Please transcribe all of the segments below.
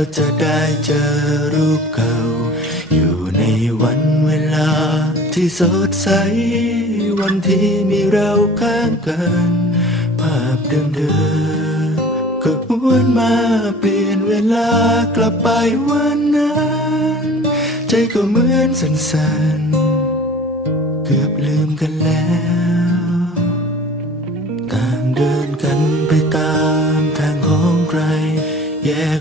าจะได้เจอรูปเก่า อยู่ในวันเวลาที่สดใส วันที่มีเราข้างกัน ภาพเดิมๆก็หวนมาเปลี่ยนเวลากลับไปวันนั้น ใจก็เหมือนสันๆ เกือบลืมกันแล้ว ต่างเดินกันไปตาม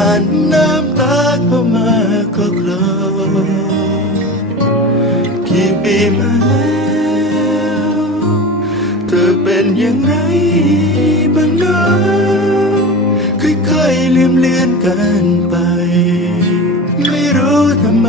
านน้ำตาเข้ามาก็กลอกี่ปีมาแล้วเธอเป็นอย่างไรบ้างเนาะค่อยๆลืมเลือนกันไป ไม่รู้ทำไม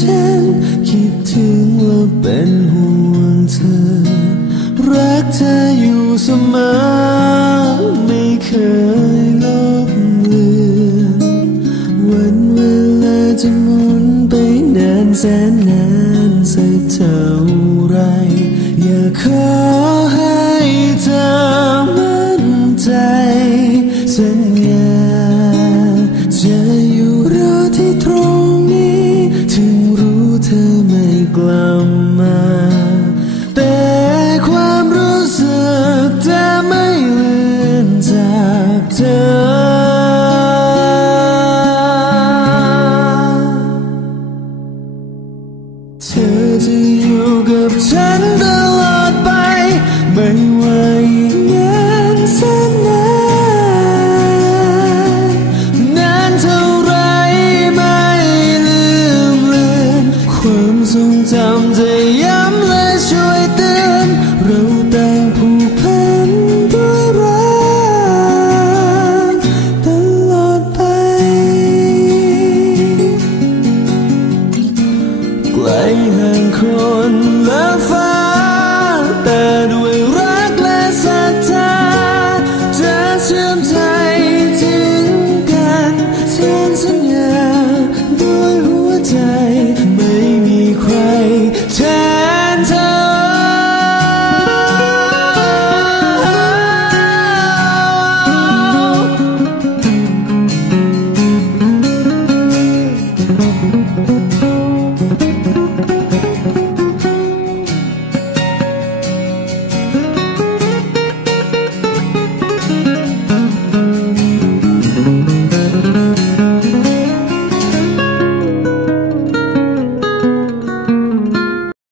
ฉันคิดถึงว่าเป็นห่วงเธอ รักเธออยู่เสมอ ไม่เคยลบเลือนวันเวลาจะหมุนไปนานแสนนานสักเท่าไร อยากขอให้เธอมั่นใจสัญ ฉันตลอดไป ไม่ว่าอีกนานแสนนานนานเท่าไรไม่ลืมเลือความทรงจำจะ แห่งคนและฟ้า